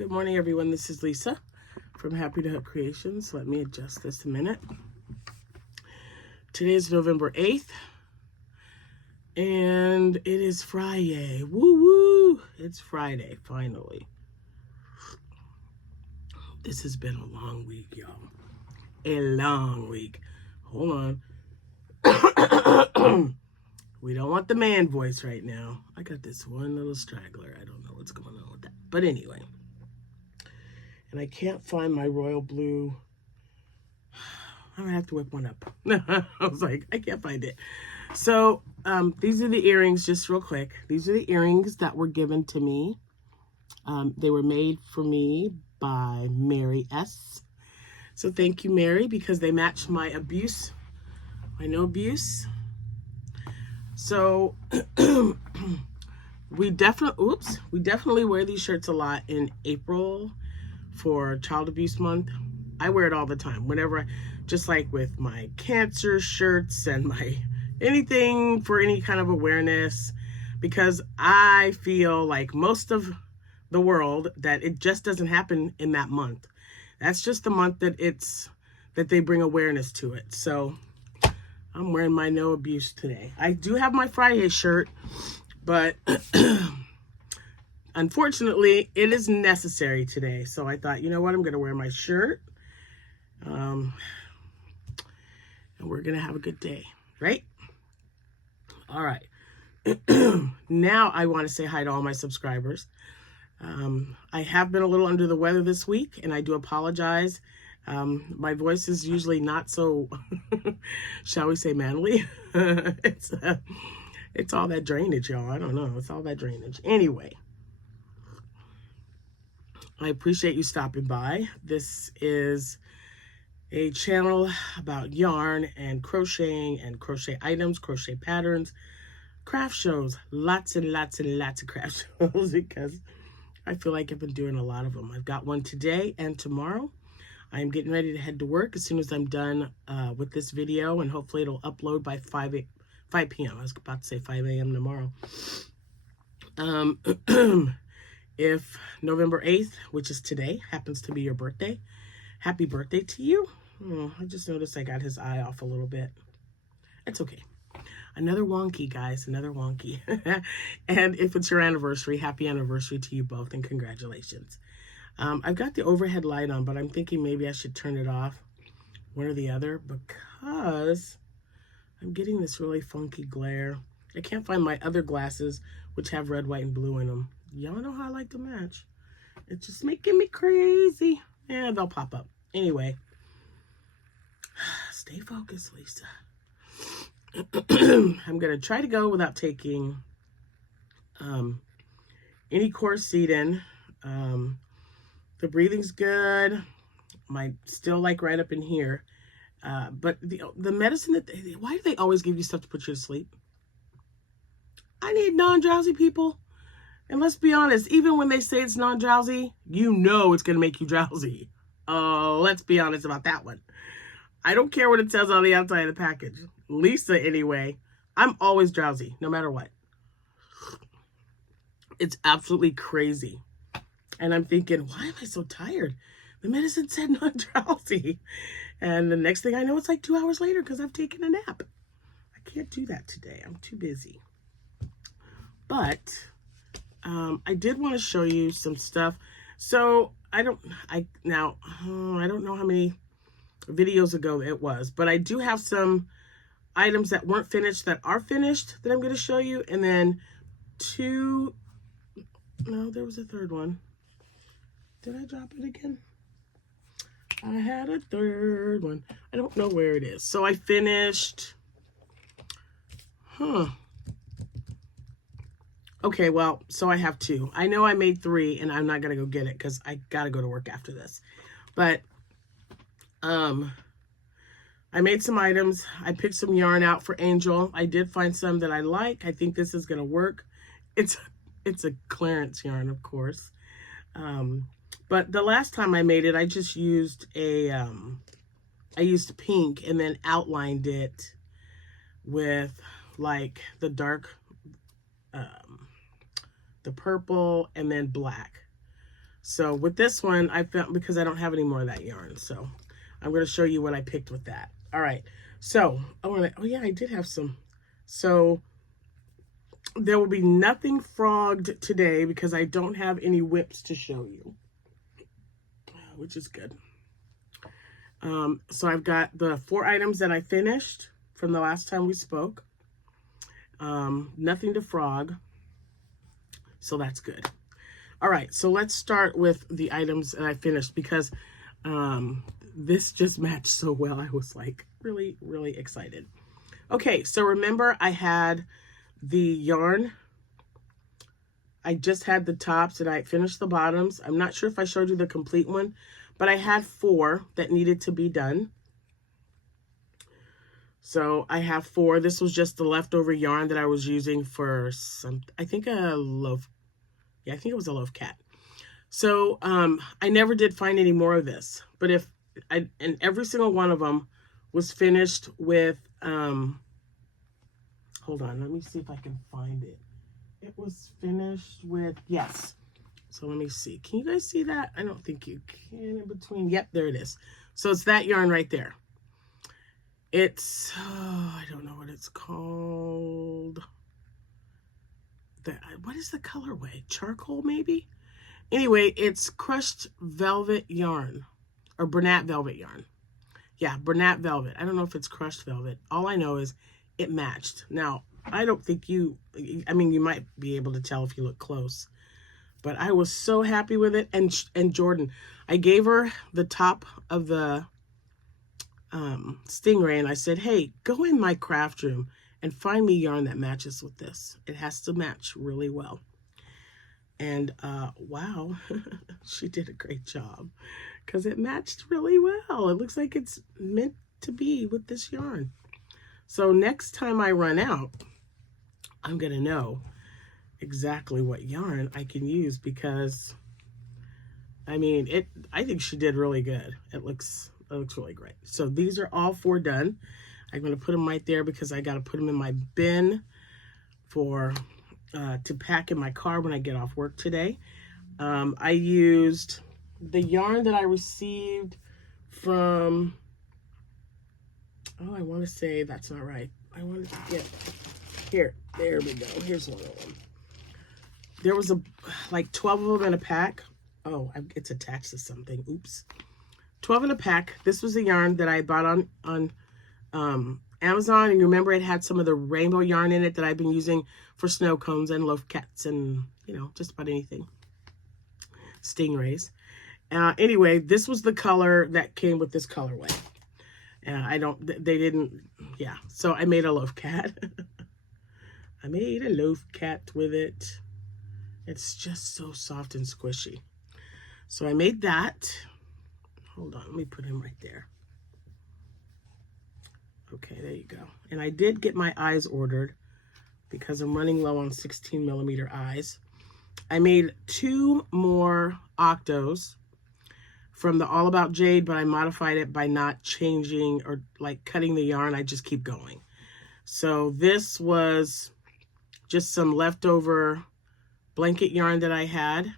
Good morning, everyone. This is Lisa from Happytohook Creations. Let me adjust this a minute. Today is November 8th, and it is Friday. Woo-woo! It's Friday, finally. This has been a long week, y'all. A long week. Hold on. We don't want the man voice right now. I got this one little straggler. I don't know what's going on with that. But anyway. And I can't find my royal blue. I'm gonna have to whip one up. I was like, I can't find it. So these are the earrings, just real quick. These are the earrings that were given to me. They were made for me by Mary S. So thank you, Mary, because they match my abuse. My no abuse. So we definitely wear these shirts a lot in April for Child Abuse Month. I wear it all the time. Whenever, just like with my cancer shirts and my anything for any kind of awareness, because I feel like most of the world that it just doesn't happen in that month. That's just the month that they bring awareness to it. So I'm wearing my no abuse today. I do have my Friday shirt, but unfortunately, it is necessary today. So I thought, you know what? I'm going to wear my shirt. And we're going to have a good day, right? All right. Now I want to say hi to all my subscribers. I have been a little under the weather this week, and I do apologize. My voice is usually not so, shall we say, manly. It's all that drainage, y'all. I don't know. It's all that drainage. Anyway. I appreciate you stopping by. This is a channel about yarn and crocheting and crochet items, crochet patterns, craft shows, lots and lots and lots of craft shows because I feel like I've been doing a lot of them. I've got one today and tomorrow. I am getting ready to head to work as soon as I'm done with this video, and hopefully it'll upload by 5 p.m. I was about to say 5 a.m. tomorrow. If November 8th, which is today, happens to be your birthday, happy birthday to you. Oh, I just noticed I got his eye off a little bit. It's okay. Another wonky, guys, another wonky. And if it's your anniversary, happy anniversary to you both, and congratulations. I've got the overhead light on, but I'm thinking maybe I should turn it off, one or the other, because I'm getting this really funky glare. I can't find my other glasses, which have red, white, and blue in them. Y'all know how I like to match. It's just making me crazy. Yeah, they'll pop up. Anyway, stay focused, Lisa. I'm going to try to go without taking any core seed in. The breathing's good. My still like right up in here. But the medicine why do they always give you stuff to put you to sleep? I need non-drowsy people. And let's be honest, even when they say it's non-drowsy, you know it's going to make you drowsy. Let's be honest about that one. I don't care what it says on the outside of the package. Lisa, anyway, I'm always drowsy, no matter what. It's absolutely crazy. And I'm thinking, why am I so tired? The medicine said non-drowsy. And the next thing I know, it's like 2 hours later because I've taken a nap. I can't do that today. I'm too busy. But I did want to show you some stuff. So I don't know how many videos ago it was, but I do have some items that weren't finished that are finished that I'm going to show you. And then there was a third one. Did I drop it again? I had a third one. I don't know where it is. So I finished, okay, well, so I have 2. I know I made 3, and I'm not going to go get it because I got to go to work after this. But I made some items. I picked some yarn out for Angel. I did find some that I like. I think this is going to work. It's a clearance yarn, of course. But the last time I made it, I just used I used pink and then outlined it with like the dark, the purple and then black. So with this one, I found, because I don't have any more of that yarn, so I'm going to show you what I picked with that. All right. So, oh yeah, I did have some. So there will be nothing frogged today because I don't have any whips to show you, which is good. So I've got the 4 items that I finished from the last time we spoke. Nothing to frog, so that's good. All right, so let's start with the items that I finished because this just matched so well. I was like really, really excited. Okay, so remember I had the yarn. I just had the tops and I finished the bottoms. I'm not sure if I showed you the complete one, but I had 4 that needed to be done. So I have 4. This was just the leftover yarn that I was using for some, I think a loaf. Yeah, I think it was a loaf cat. So I never did find any more of this, but and every single one of them was finished with, hold on, let me see if I can find it. It was finished with, yes. So let me see. Can you guys see that? I don't think you can in between. Yep, there it is. So it's that yarn right there. It's, I don't know what it's called. What is the colorway? Charcoal, maybe? Anyway, it's crushed velvet yarn, or Bernat velvet yarn. Yeah, Bernat velvet. I don't know if it's crushed velvet. All I know is it matched. Now, I don't think you might be able to tell if you look close, but I was so happy with it. And Jordan, I gave her the top of the Stingray, and I said, hey, go in my craft room and find me yarn that matches with this. It has to match really well. And wow, she did a great job because it matched really well. It looks like it's meant to be with this yarn. So next time I run out, I'm going to know exactly what yarn I can use because, I mean, I think she did really good. It looks really great. So these are all 4 done. I'm going to put them right there because I got to put them in my bin for to pack in my car when I get off work today. I used the yarn that I received from, oh, I want to say that's not right. I wanted to get, here, there we go. Here's one of them. There was like 12 of them in a pack. Oh, it's attached to something. Oops. 12 in a pack. This was the yarn that I bought on Amazon, and you remember it had some of the rainbow yarn in it that I've been using for snow cones and loaf cats and, you know, just about anything. Stingrays. Anyway, this was the color that came with this colorway. They didn't, yeah. So I made a loaf cat. I made a loaf cat with it. It's just so soft and squishy. So I made that. Hold on, let me put him right there. Okay, there you go. And I did get my eyes ordered because I'm running low on 16 millimeter eyes. I made 2 more Octos from the All About Jade, but I modified it by not changing or like cutting the yarn. I just keep going. So this was just some leftover blanket yarn that I had.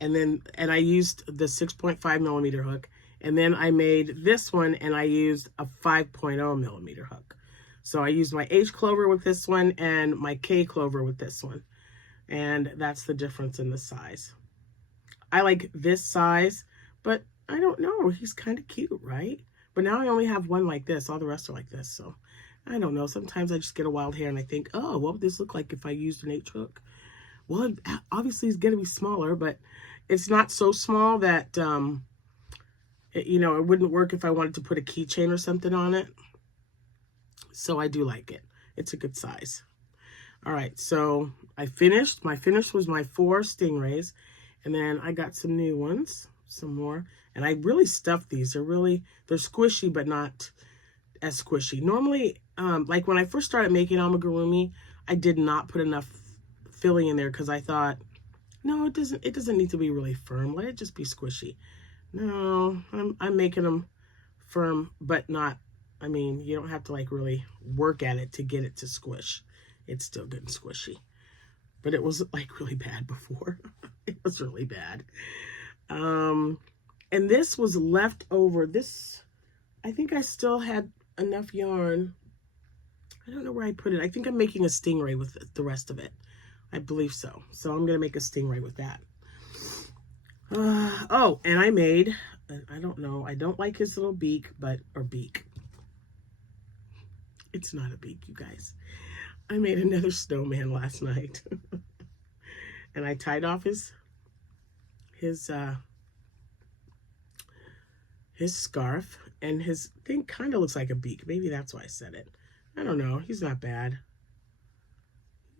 And I used the 6.5 millimeter hook. And then I made this one and I used a 5.0 millimeter hook. So I used my H clover with this one and my K clover with this one. And that's the difference in the size. I like this size, but I don't know. He's kind of cute, right? But now I only have one like this. All the rest are like this. So I don't know. Sometimes I just get a wild hair and I think, oh, what would this look like if I used an H hook? Well, obviously it's going to be smaller, but it's not so small that, you know, it wouldn't work if I wanted to put a keychain or something on it. So I do like it. It's a good size. All right, so I finished. My finish was my 4 Stingrays. And then I got some new ones, some more. And I really stuffed these. They're squishy, but not as squishy. Normally, like when I first started making amigurumi, I did not put enough filling in there because I thought, no, it doesn't need to be really firm. Let it just be squishy. No, I'm making them firm, but not, I mean, you don't have to like really work at it to get it to squish. It's still good and squishy. but it was like really bad before. It was really bad. And this was left over. This, I think I still had enough yarn. I don't know where I put it. I think I'm making a stingray with the rest of it. I believe so. So I'm going to make a stingray with that. Oh, and I made, I don't know. I don't like his little beak, or beak. It's not a beak, you guys. I made another snowman last night. And I tied off his scarf, and his thing kind of looks like a beak. Maybe that's why I said it. I don't know. He's not bad.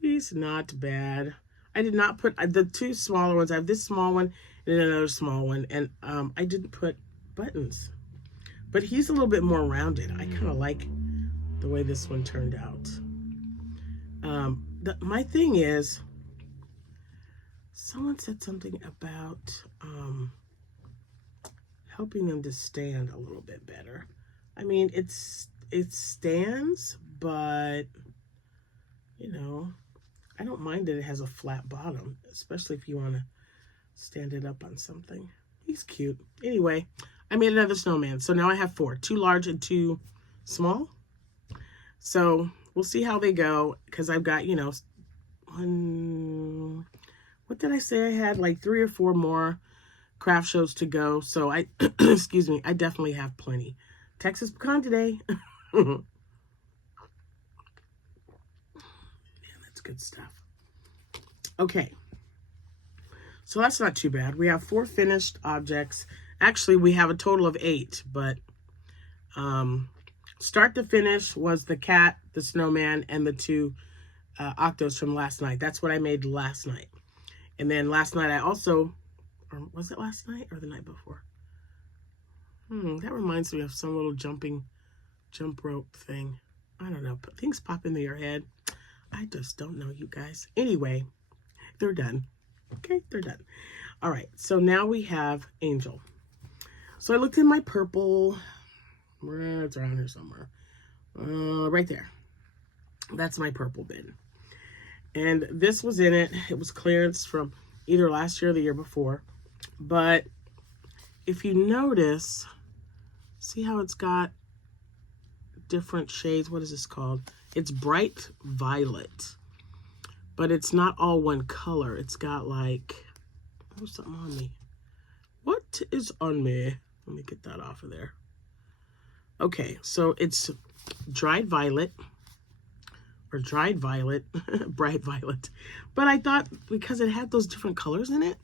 He's not bad. I did not put the two smaller ones. I have this small one and another small one, and I didn't put buttons. But he's a little bit more rounded. I kind of like the way this one turned out. My thing is, someone said something about helping them to stand a little bit better. I mean, it stands, but you know, I don't mind that it has a flat bottom, especially if you want to stand it up on something. He's cute. Anyway, I made another snowman. So now I have 4, 2 large and 2 small. So we'll see how they go, because I've got, you know, what did I say? I had like 3 or 4 more craft shows to go. So I, excuse me, I definitely have plenty. Texas pecan today. Man, that's good stuff. Okay. So that's not too bad. We have 4 finished objects. Actually, we have a total of 8, but start to finish was the cat, the snowman, and the 2 Octos from last night. That's what I made last night. And then last night I also, or was it last night or the night before? That reminds me of some little jump rope thing. I don't know. Things pop into your head. I just don't know, you guys. Anyway, they're done. Okay, they're done. All right, so now we have Angel. So I looked in my purple. It's around here somewhere. Right there. That's my purple bin. And this was in it. It was clearance from either last year or the year before. But if you notice, see how it's got different shades? What is this called? It's bright violet. But it's not all one color. It's got like, there's something on me. What is on me? Let me get that off of there. Okay, so it's dried violet. Or dried violet, bright violet. But I thought because it had those different colors in it,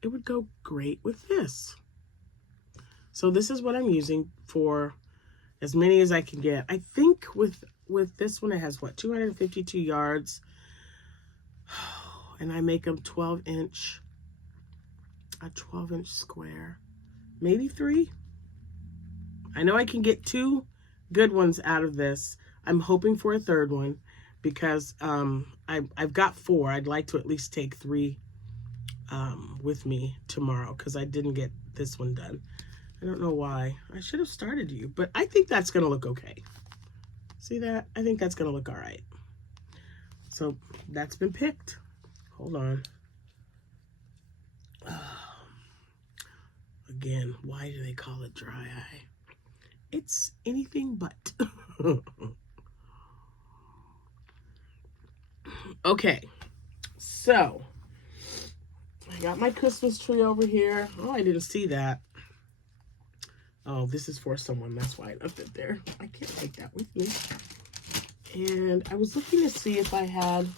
it would go great with this. So this is what I'm using for as many as I can get. I think with this one, it has what, 252 yards. And I make them 12-inch, a 12-inch square. Maybe 3. I know I can get 2 good ones out of this. I'm hoping for a 3rd one because I've got 4. I'd like to at least take 3 with me tomorrow because I didn't get this one done. I don't know why. I should have started you, but I think that's going to look okay. See that? I think that's going to look all right. So that's been picked. Hold on. Again, why do they call it dry eye? It's anything but. Okay, so I got my Christmas tree over here. Oh, I didn't see that. Oh, this is for someone. That's why I left it there. I can't take that with me. And I was looking to see if I had,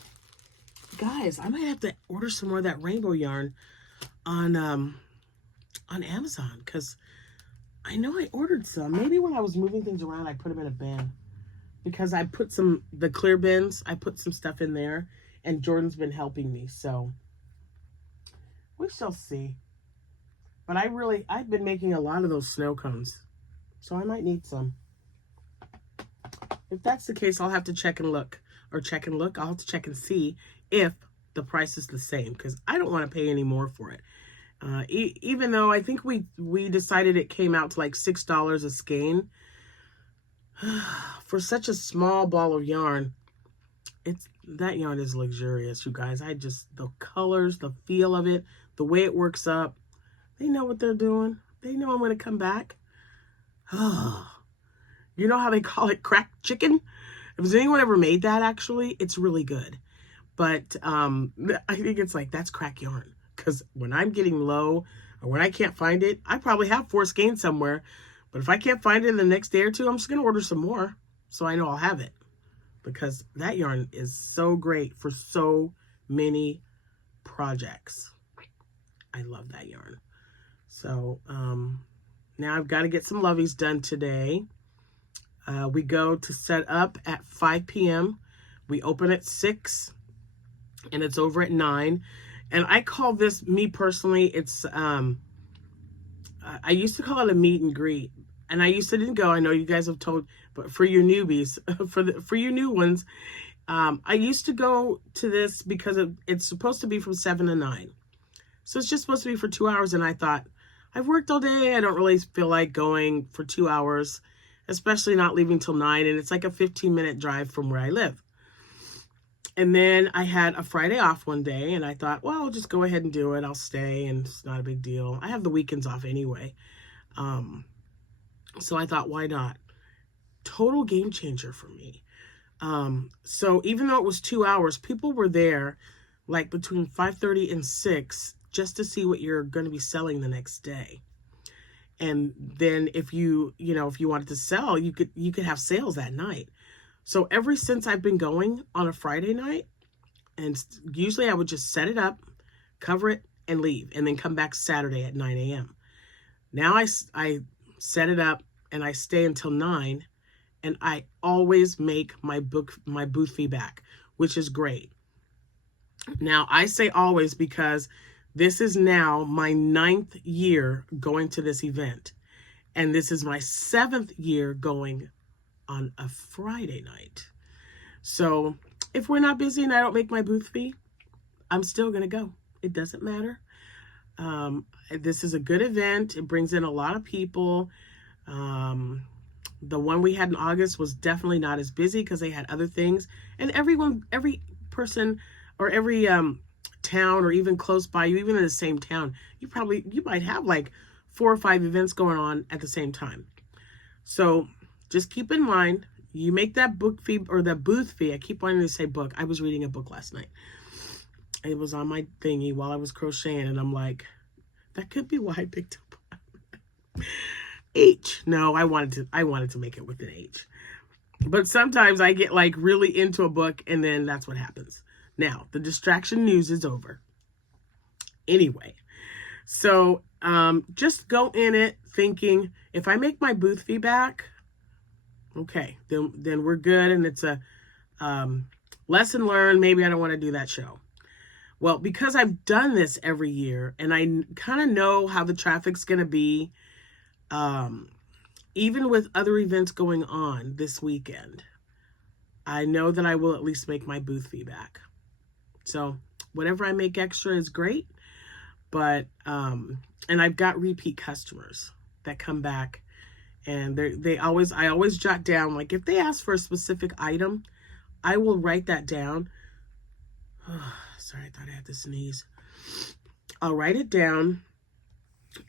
guys, I might have to order some more of that rainbow yarn on Amazon because I know I ordered some. Maybe when I was moving things around, I put them in a bin. Because I put the clear bins, I put some stuff in there, and Jordan's been helping me, so we shall see. But I've been making a lot of those snow cones, so I might need some. If that's the case, I'll have to check and look. I'll have to check and see if the price is the same, because I don't want to pay any more for it. Even though I think we decided it came out to like $6 a skein. For such a small ball of yarn, That yarn is luxurious, you guys. The colors, the feel of it, the way it works up. They know what they're doing. They know I'm going to come back. Oh, you know how they call it cracked chicken? Has anyone ever made that, actually? It's really good. But I think it's like, that's crack yarn. Because when I'm getting low or when I can't find it, I probably have 4 skeins somewhere. But if I can't find it in the next day or two, I'm just going to order some more so I know I'll have it. Because that yarn is so great for so many projects. I love that yarn. So now I've got to get some loveys done today. We go to set up at 5 p.m. We open at 6 and it's over at 9. And I call this, me personally, it's, I used to call it a meet and greet. And I used to didn't go. I know you guys have told, but for you newbies, for you new ones, I used to go to this because it's supposed to be from 7 to 9. So it's just supposed to be for 2 hours. And I thought, I've worked all day. I don't really feel like going for 2 hours, especially not leaving till 9. And it's like a 15-minute drive from where I live. And then I had a Friday off one day and I thought, well, I'll just go ahead and do it. I'll stay and it's not a big deal. I have the weekends off anyway. So I thought, why not? Total game changer for me. So even though it was 2 hours, people were there like between 5:30 and 6 just to see what you're going to be selling the next day. And then if you wanted to sell, you could have sales that night. So ever since I've been going on a Friday night, and usually I would just set it up, cover it, and leave, and then come back Saturday at 9 a.m. Now I set it up and I stay until 9, and I always make my booth fee back, which is great. Now I say always because this is now my 9th year going to this event, and this is my 7th year going on a Friday night. So if we're not busy and I don't make my booth fee, I'm still going to go. It doesn't matter. This is a good event. It brings in a lot of people. The one we had in August was definitely not as busy because they had other things. And every person or every town or even close by you, even in the same town, you might have like 4 or 5 events going on at the same time. So just keep in mind, you make that book fee or that booth fee. I keep wanting to say book. I was reading a book last night. It was on my thingy while I was crocheting, and I'm like, that could be why I picked up H. No, I wanted to make it with an H. But sometimes I get like really into a book, and then that's what happens. Now, the distraction news is over. Anyway, so just go in it thinking, if I make my booth fee back, okay, then we're good, and it's a lesson learned. Maybe I don't want to do that show. Well, because I've done this every year, and I kind of know how the traffic's going to be, even with other events going on this weekend, I know that I will at least make my booth fee back. So whatever I make extra is great, but and I've got repeat customers that come back. And I always jot down, like if they ask for a specific item, I will write that down. Oh, sorry, I thought I had to sneeze. I'll write it down.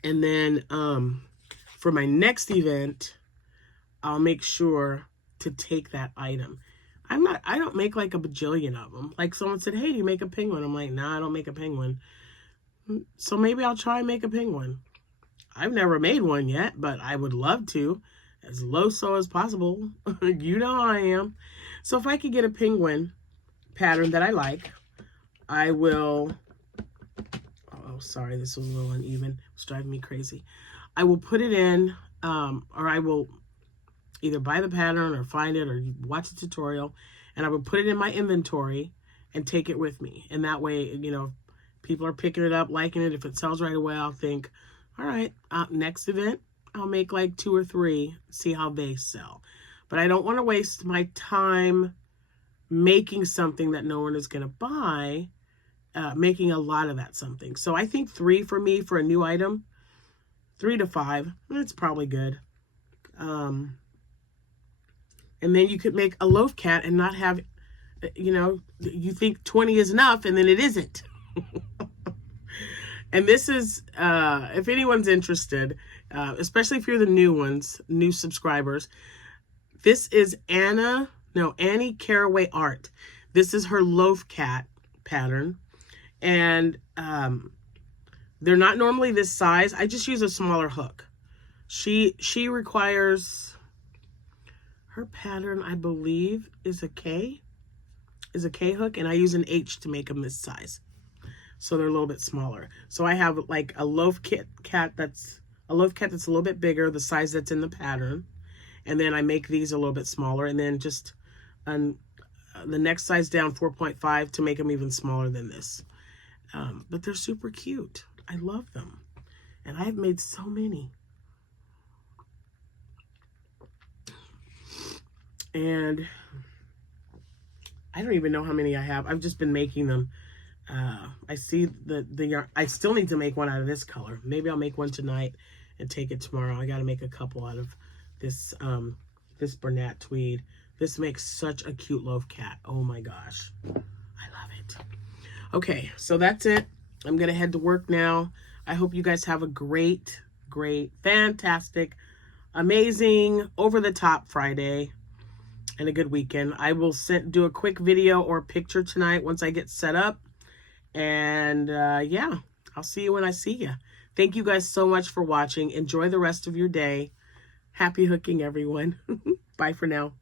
And then for my next event, I'll make sure to take that item. I don't make like a bajillion of them. Like someone said, hey, do you make a penguin? I'm like, nah, I don't make a penguin. So maybe I'll try and make a penguin. I've never made one yet, but I would love to, as low-so as possible. You know how I am. So if I could get a penguin pattern that I like, I will, oh, sorry, this was a little uneven. It's driving me crazy. I will put it in, or I will either buy the pattern or find it or watch a tutorial, and I will put it in my inventory and take it with me. And that way, you know, people are picking it up, liking it. If it sells right away, I'll think, all right, next event, I'll make like 2 or 3, see how they sell. But I don't want to waste my time making something that no one is going to buy, making a lot of that something. So I think 3 for me for a new item, 3 to 5, it's probably good. And then you could make a loaf cat and not have You know, you think 20 is enough, and then it isn't. And this is, if anyone's interested, especially if you're the new subscribers, this is Annie Caraway Art. This is her loaf cat pattern. And they're not normally this size. I just use a smaller hook. She requires, her pattern, I believe, is a K hook, and I use an H to make them this size. So they're a little bit smaller. So I have like a loaf cat that's a little bit bigger, the size that's in the pattern. And then I make these a little bit smaller, and then just the next size down, 4.5, to make them even smaller than this. But they're super cute. I love them. And I have made so many. And I don't even know how many I have. I've just been making them. I see the yarn. I still need to make one out of this color. Maybe I'll make one tonight and take it tomorrow. I got to make a couple out of this this Bernat tweed. This makes such a cute loaf cat. Oh my gosh. I love it. Okay, so that's it. I'm going to head to work now. I hope you guys have a great, fantastic, amazing, over-the-top Friday and a good weekend. I will do a quick video or picture tonight once I get set up. And yeah, I'll see you when I see you. Thank you guys so much for watching. Enjoy the rest of your day. Happy hooking, everyone. Bye for now.